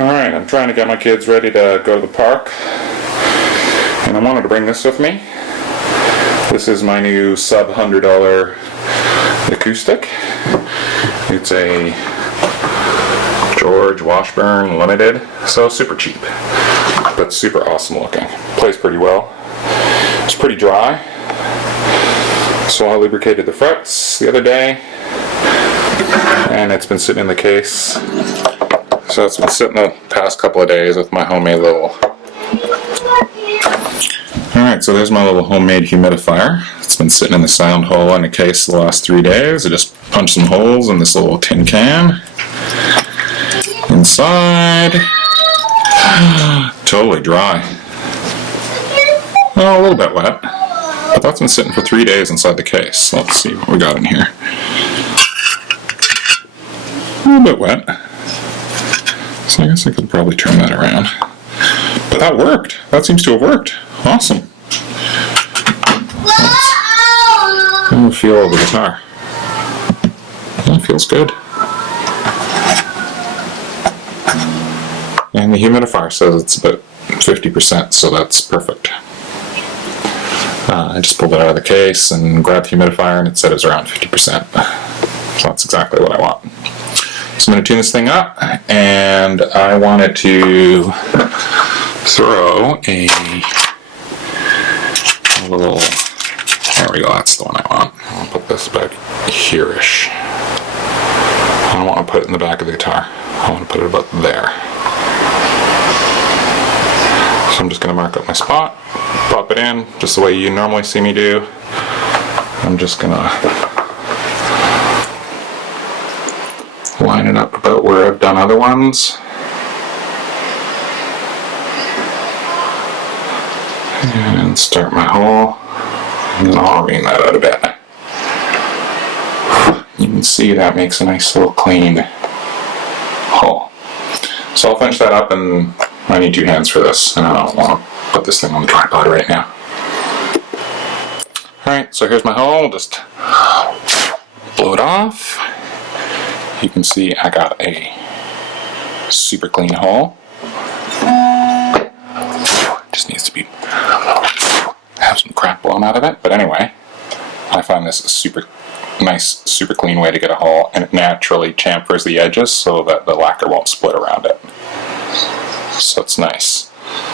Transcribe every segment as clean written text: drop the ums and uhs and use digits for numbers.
Alright, I'm trying to get my kids ready to go to the park, and I wanted to bring this with me. This is my new sub $100 acoustic. It's a George Washburn Limited, so super cheap, but super awesome looking. Plays pretty well. It's pretty dry, so I lubricated the frets the other day, and it's been sitting in the case. So it's been sitting the past couple of days with my homemade little... Alright, so there's my little homemade humidifier. It's been sitting in the sound hole in the case the last 3 days. I just punched some holes in this little tin can. Inside... totally dry. Oh, a little bit wet. But that's been sitting for 3 days inside the case. Let's see what we got in here. A little bit wet. So I guess I could probably turn that around. But that worked. That seems to have worked. Awesome. How do you feel of the guitar? Yeah, it feels good. And the humidifier says it's about 50%, so that's perfect. I just pulled it out of the case and grabbed the humidifier, and it said it was around 50%. So that's exactly what I want. So I'm going to tune this thing up, and I wanted to throw a little, there we go, that's the one I want. I'll put this back here-ish. I don't want to put it in the back of the guitar. I want to put it about there. So I'm just going to mark up my spot, pop it in, just the way you normally see me do. I'm just going to line it up about where I've done other ones. And start my hole. And then I'll ream that out a bit. You can see that makes a nice little clean hole. So I'll finish that up, and I need 2 hands for this, and I don't want to put this thing on the tripod right now. Alright, so here's my hole. Just blow it off. You can see I got a super clean hole. Just needs to be have some crap blown out of it, but anyway, I find this a super nice, super clean way to get a hole, and it naturally chamfers the edges so that the lacquer won't split around it. So it's nice.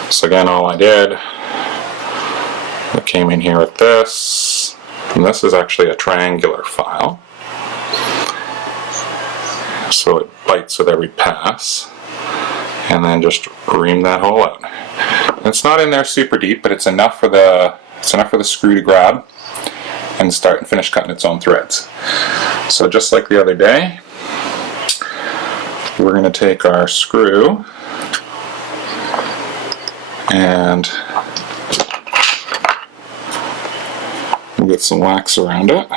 So again, all I did, I came in here with this, and this is actually a triangular file. So it bites with every pass, and then just ream that hole out. It's not in there super deep, but it's enough for the screw to grab and start and finish cutting its own threads. So just like the other day, we're going to take our screw and we'll get some wax around it.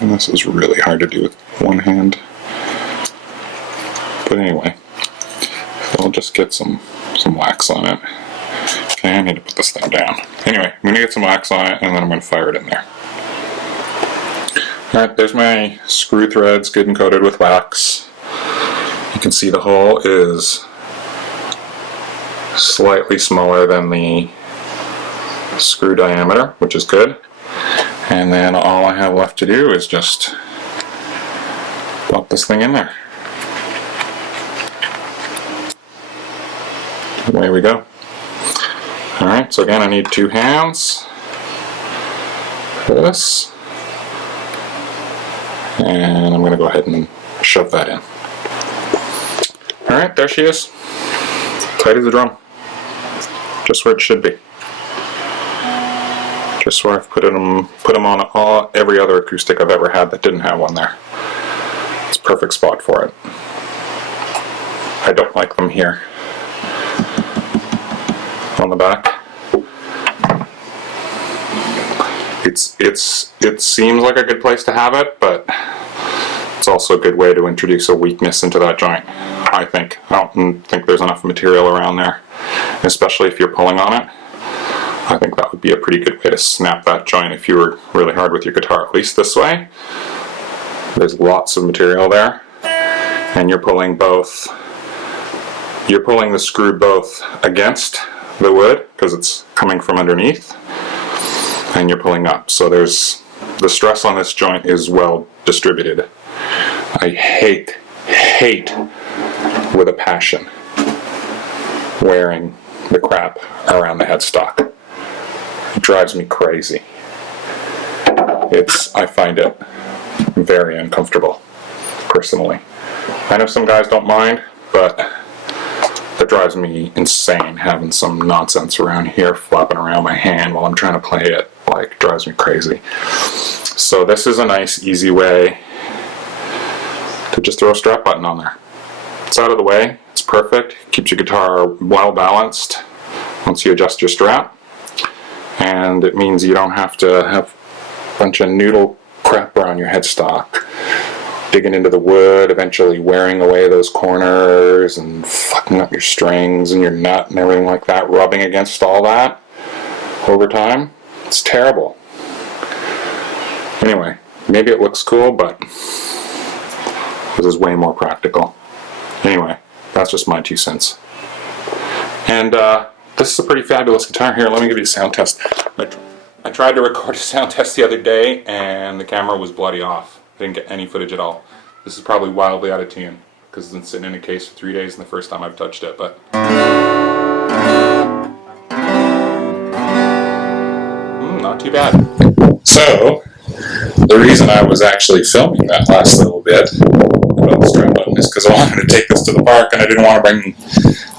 And this is really hard to do with one hand. But anyway, I'll just get some wax on it. Okay, I need to put this thing down. Anyway, I'm going to get some wax on it, and then I'm going to fire it in there. Alright, there's my screw threads, good and coated with wax. You can see the hole is slightly smaller than the screw diameter, which is good. And then all I have left to do is just plop this thing in there. Away we go. Alright, so again I need 2 hands for this. And I'm going to go ahead and shove that in. Alright, there she is. Tight as a drum. Just where it should be. Just where I've put them on every other acoustic I've ever had that didn't have one there. It's a perfect spot for it. I don't like them here on the back. It seems like a good place to have it, but it's also a good way to introduce a weakness into that joint, I think. I don't think there's enough material around there, especially if you're pulling on it. I think that would be a pretty good way to snap that joint if you were really hard with your guitar. At least this way, there's lots of material there, and you're pulling the screw both against the wood because it's coming from underneath, and you're pulling up. So there's the stress on this joint is well distributed. I hate with a passion wearing the crap around the headstock. It drives me crazy. I find it very uncomfortable, personally. I know some guys don't mind, but it drives me insane having some nonsense around here flapping around my hand while I'm trying to play it. Like, drives me crazy. So this is a nice, easy way to just throw a strap button on there. It's out of the way, it's perfect, keeps your guitar well balanced once you adjust your strap, and it means you don't have to have a bunch of noodle crap around your headstock, digging into the wood, eventually wearing away those corners and fucking up your strings and your nut and everything like that, rubbing against all that over time. It's terrible. Anyway, maybe it looks cool, but this is way more practical. Anyway, that's just my 2 cents. And this is a pretty fabulous guitar. Here, let me give you a sound test. I tried to record a sound test the other day, and the camera was bloody off. I didn't get any footage at all. This is probably wildly out of tune, because it's been sitting in a case for 3 days and the first time I've touched it, but... not too bad. So, the reason I was actually filming that last little bit about the strap button is because I wanted to take this to the park and I didn't want to bring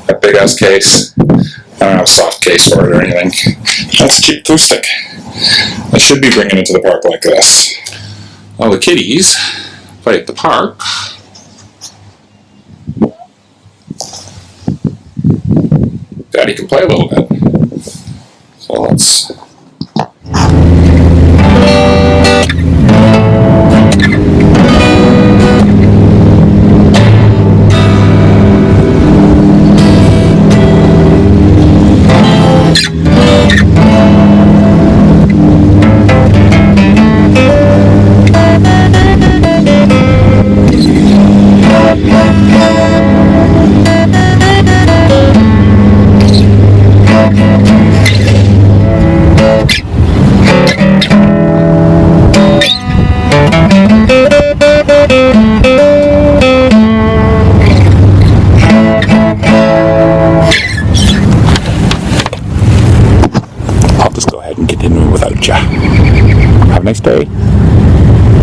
a big ass case. I don't have a soft case for it or anything. That's a cheap acoustic. I should be bringing it to the park like this. All the kiddies play at the park. Daddy can play a little bit. So let's